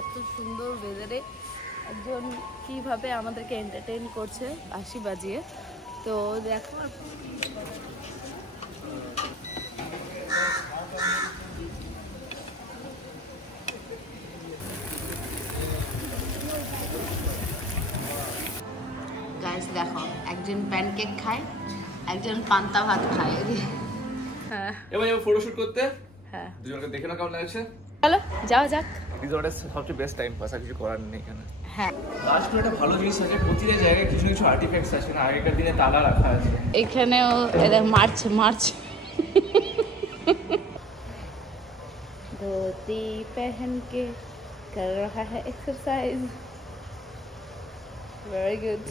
এত সুন্দর ওয়েদারে একজন কিভাবে আমাদেরকে এন্টারটেইন করছে বাঁশি বাজিয়ে। তো দেখো গাইস, দেখো একজন প্যানকেক খায়, একজন পান্তা ভাত খায়। হ্যাঁ, এবার যাবো ফটোশুট করতে। হ্যাঁ, দুজনকে দেখে না কেমন লাগছে। চলো যাওয়া যাক। রিসর্টের সবচেয়ে বেস্ট টাইম পাস, আর কিছু করার নেই এখানে। হ্যাঁ, লাস্ট একটা ভালো জিনিস আছে, প্রতিটা জায়গায় কিছু কিছু আর্টিফ্যাক্টস আছে না, আগেকার দিনে তালা রাখা আছে। এখানেও মার্চ धोती पहन के कर रहा है exercise. Very good.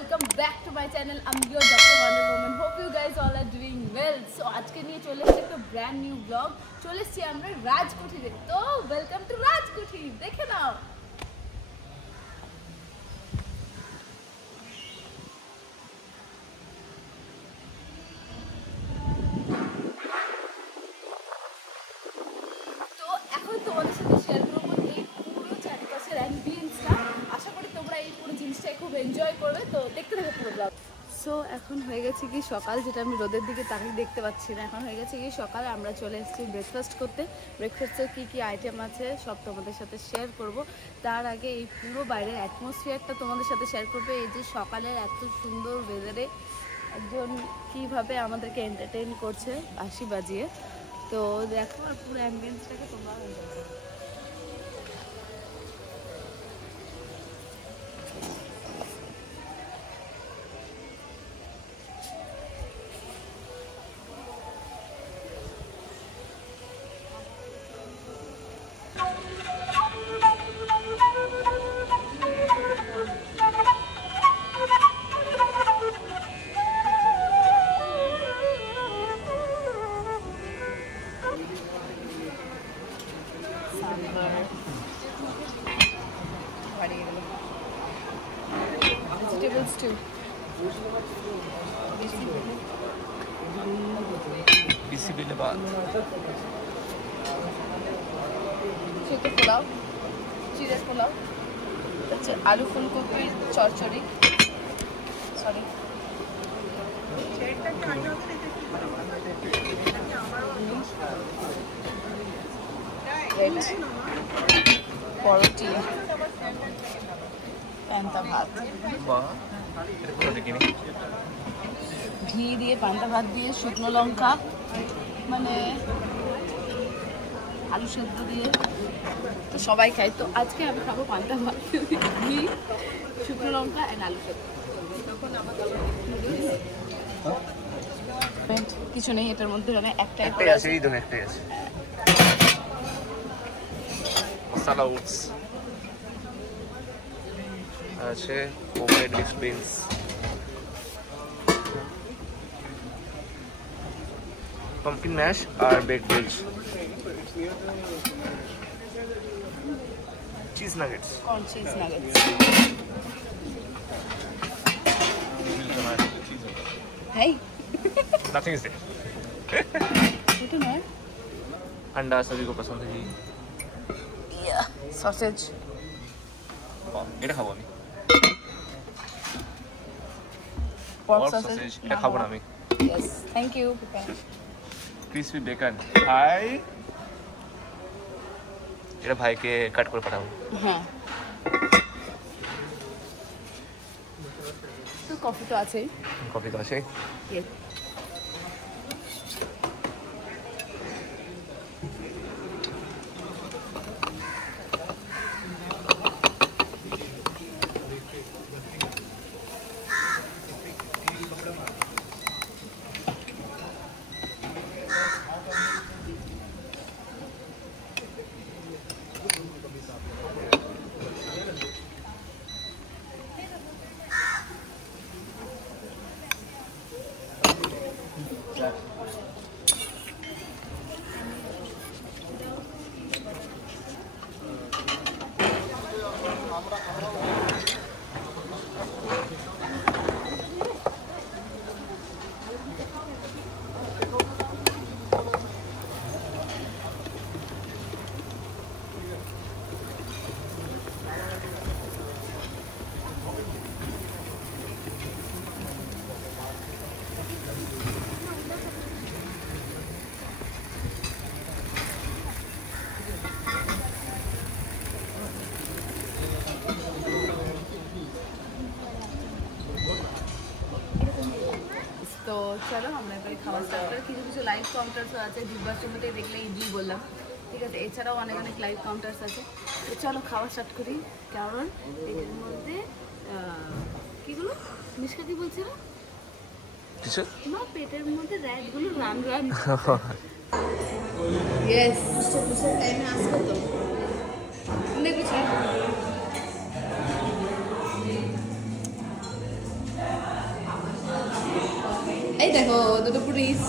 Welcome back to my channel. I'm your Dr. Wonder Woman. Hope you guys all are doing well. So আজকে নিয়ে চলে এসেছি একটা ব্র্যান্ড নিউ ব্লগ। চলে এসেছি আমরা রাজকুঠিতে। তো ওয়েলকাম টু রাজকুঠি, দেখে নাও। তো এখন তোমাদের সাথে শেয়ার করবো এই পুরো চারিপাশের অ্যাম্বিয়েন্সটা। আশা করি তোমরা এই পুরো জিনিসটাই খুব এনজয় করবে। তো দেখতে থাকো পুরো ব্লগ। সো এখন হয়ে গেছে কি সকাল, যেটা আমি রোদের দিকে তাকিয়ে দেখতে পাচ্ছি না। এখন হয়ে গেছে কি সকালে আমরা চলে এসেছি ব্রেকফাস্ট করতে। ব্রেকফাস্টের কী কী আইটেম আছে সব তোমাদের সাথে শেয়ার করব। তার আগে এই পুরো বাইরের অ্যাটমসফিয়ারটা তোমাদের সাথে শেয়ার করবে। এই যে সকালের এত সুন্দর ওয়েদারে একজন কীভাবে আমাদেরকে এন্টারটেইন করছে বাঁশি বাজিয়ে। তো দেখো আর পুরো অ্যাম্বিয়েন্সটাকে তোমরা এনজয় করো। Vegetables too. বিসিবিল্লাহ। ছোট পোলাও, চিড়ের পোলাও, হচ্ছে আলু ফুলকপি চচ্চড়ি, সরি পরোটি, পান্তা ভাত, ঘি দিয়ে পান্তা ভাত দিয়ে শুকনো লঙ্কা, মানে আলু সেদ্ধ দিয়ে তো সবাই খাই। তো আজকে আমি খাবো পান্তা ভাত, ঘি, শুকনো লঙ্কা অ্যান্ড আলু সেদ্ধ। কিছু নেই এটার মধ্যে, মানে একটাই আছে। মশলা ওটস আছে, homemade mixed beans, pumpkin mash R baked veg, cheese nuggets, corn cheese nuggets. Hey, nothing is there. এটা নয়, अंडा सभी को पसंद है। সসেজ, এটা খাবো আমি। pork sausage, এটা খাবো না আমি। Yes, thank you. Crispy bacon, হাই এটা ভাইকে কাট করে পাঠাবো। হ্যাঁ, তো কফি তো আছেই। কফি তো আছে। Yes. চলো আমরা এবারে খাওয়া স্টার্ট করি। কিছু কিছু লাইভ কাউন্টার্সও আছে, দিব্যাশ্রমতে দেখলে ইডলি বললাম, ঠিক আছে, এছাড়াও অনেক অনেক লাইভ কাউন্টার্স আছে। তো চলো খাওয়া স্টার্ট করি। কারণ এর মধ্যে কীগুলো মিশকা কি বলছিল মা, পেটের মধ্যে র্যাটগুলো রান রান। ইয়েস, পুষের টাইমে আসবে তো দেখেছি। এই দেখো দুটো পুলিশ।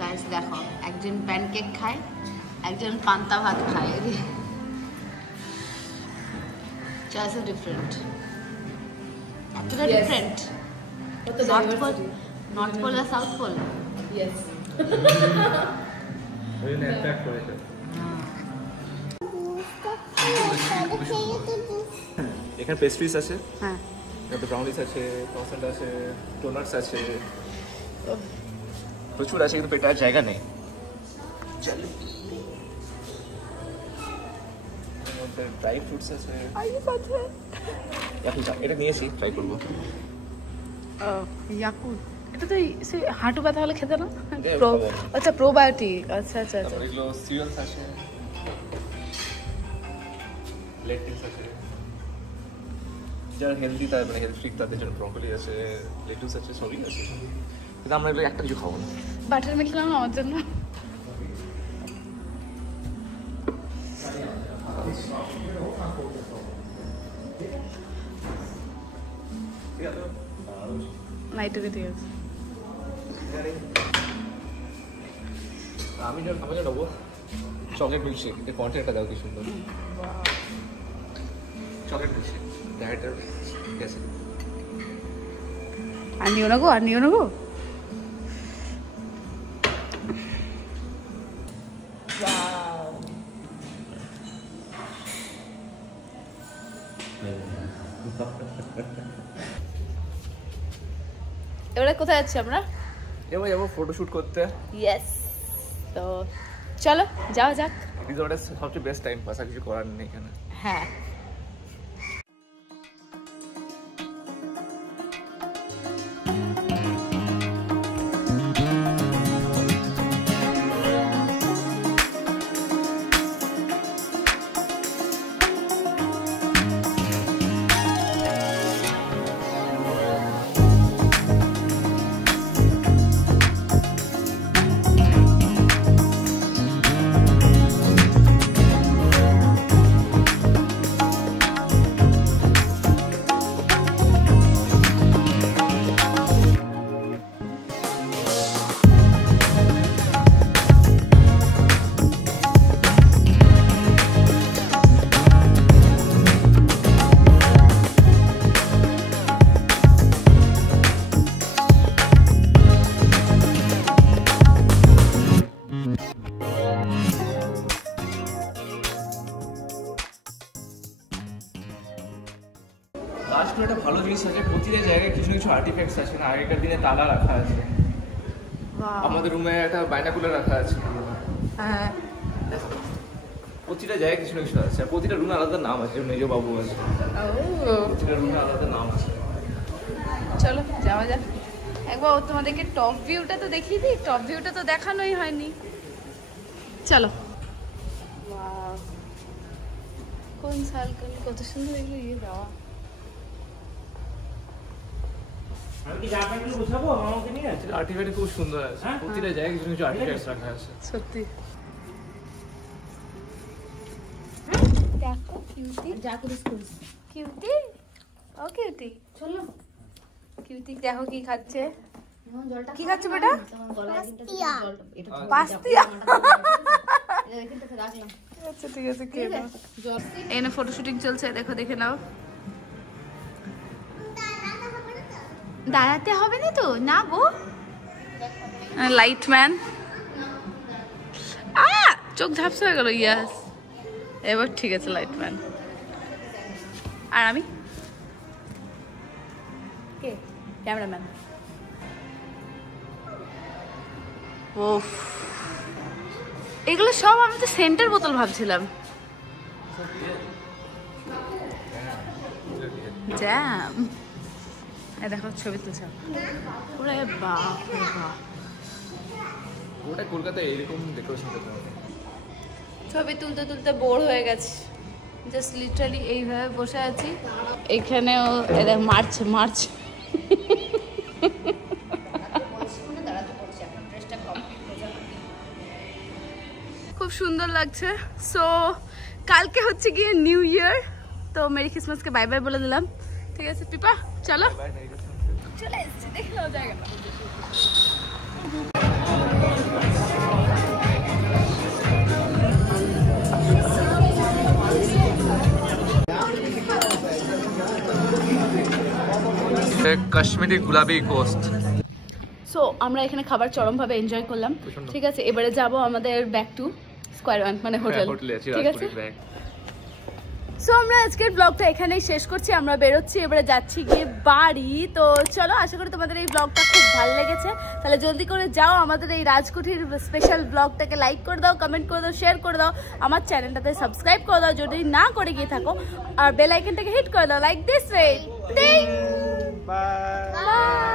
গাইস দেখো, একজন প্যানকেক খায়, একজন পান্তা ভাত খায়। চয়েস ডিফারেন্ট, এতটা ডিফারেন্ট। নর্থ পোল আর সাউথ পোল। ইয়েস, এখানে পেস্ট্রিজ আছে, হ্যাঁ, তারপরে ব্রাউনিস আছে, ক্রসান্ট আছে, ডোনাটস আছে, প্রচুর আছে, কিন্তু পেটে আর জায়গা নেই। ড্রাই ফ্রুটস আছে, এটা নিয়েছি, ট্রাই করবো। ইয়াকুল, এটা তো সে হাঁটু ব্যথা হলে খেতে না? খাবো। আচ্ছা, প্রোবায়োটিক। আচ্ছা আচ্ছা আচ্ছা। তারপরে এগুলো সিরিয়ালস আছে, লেটুস আছে, যারা হেলদি তার মানে হেলথ ফ্রিক তাদের জন্য ব্রোকলি আছে, লেটুস আছে, সবই আছে, কিন্তু আমরা এগুলো একটা কিছু খাবো না। বাটার মিল্ক নাও আমার জন্য। নাইটুকে ঠিক আছে। আমি নেবো চকলেট মিল্কশেক, এর কন্টেন্টটা দাও কি সুন্দর। চকলেট মিল্কশেক ডায়েটের ঠিক আছে। আর নিও না গো, আর নিও না গো। এবারে কোথায় যাচ্ছি আমরা? এবার যাবো ফটোশুট করতে। ইয়েস, তো চলো যাওয়া যাক। রিসর্টের সবচেয়ে বেস্ট টাইম পাস, আর কিছু করার নেই এখানে। হ্যাঁ, লাস্ট একটা ভালো জিনিস আছে, প্রতিটা জায়গায় কিছু কিছু আর্টিফ্যাক্টস আছে না, আগেকার দিনে তালা রাখা আছে। আমাদের রুমে একটা বাইনাকুলার রাখা আছে। হ্যাঁ, প্রতিটা জায়গায় কিছু না কিছু আছে, আর প্রতিটা রুমে আলাদা নাম আছে, মেজো বাবু আছে, প্রতিটা রুমে আলাদা নাম আছে। চলো যাওয়া যাক। একবার তোমাদেরকে টপ ভিউটা তো দেখিয়ে দিই, টপ ভিউটা তো দেখানোই হয়নি। চলো। কোন সালকাল, কত সুন্দর এগুলো ইয়ে দেওয়া। আর্টিফ্যাক্ট খুব সুন্দর আছে, প্রতিটা জায়গায় কিছু কিছু আর্টিফ্যাক্টস রাখা আছে। সত্যি দেখো, কিউটি যা করিস করিস। কিউটি, ও কিউটি, চলো। কিউটি দেখো কি খাচ্ছে। কি খাচ্ছে বেটা? পাস্তিয়া। আচ্ছা ঠিক আছে, খেয়ে নাও। এখানে ফটো শুটিং চলছে, দেখো, দেখে নাও। দাঁড়াতে হবে না তো, না গো। লাইটম্যান, চোখ ঝাপসা হয়ে গেল। ইয়াস, এবার ঠিক আছে লাইটম্যান। আর আমি কে? ক্যামেরাম্যান। ওফ, এগুলো সব আমি তো সেন্টের বোতল ভাবছিলাম। জ্যাম, দেখো ছবি তুলছে। ওরে বাপ রে বাপ, ওটা কলকাতায় এরকম ডেকোরেশন করতে হবে। ছবি তুলতে তুলতে বোর হয়ে গেছি, জাস্ট লিটারালি এইভাবে বসে আছি। এখানেও এদের মার্চ মার্চ খুব সুন্দর লাগছে। সো কালকে হচ্ছে গিয়ে নিউ ইয়ার, তো মেরি ক্রিসমাসকে বাই বাই বলে দিলাম। ঠিক আছে পিপা, চলো চলে এসেছি, দেখে নাও জায়গাটা। কাশ্মীরি গুলাবি কোস্ট। সো আমরা এখানে খাবার চরমভাবে এনজয় করলাম। ঠিক আছে, এবারে যাব আমাদের ব্যাক টু স্কয়ার ওয়ান, মানে হোটেল। ঠিক আছে, সো আমরা আজকের ব্লগটা এখানেই শেষ করছি। আমরা বেরোচ্ছি, এবারে যাচ্ছি গিয়ে বাড়ি। তো চলো, আশা করি তোমাদের এই ব্লগটা খুব ভালো লেগেছে। তাহলে জলদি করে যাও, আমাদের এই রাজকুঠির স্পেশাল ব্লগটাকে লাইক করে দাও, কমেন্ট করে দাও, শেয়ার করে দাও, আমার চ্যানেলটাতে সাবস্ক্রাইব করে দাও যদি না করে গিয়ে থাকো, আর বেল আইকনটাকে হিট করে দাও লাইক দিস ওয়ে। বাই।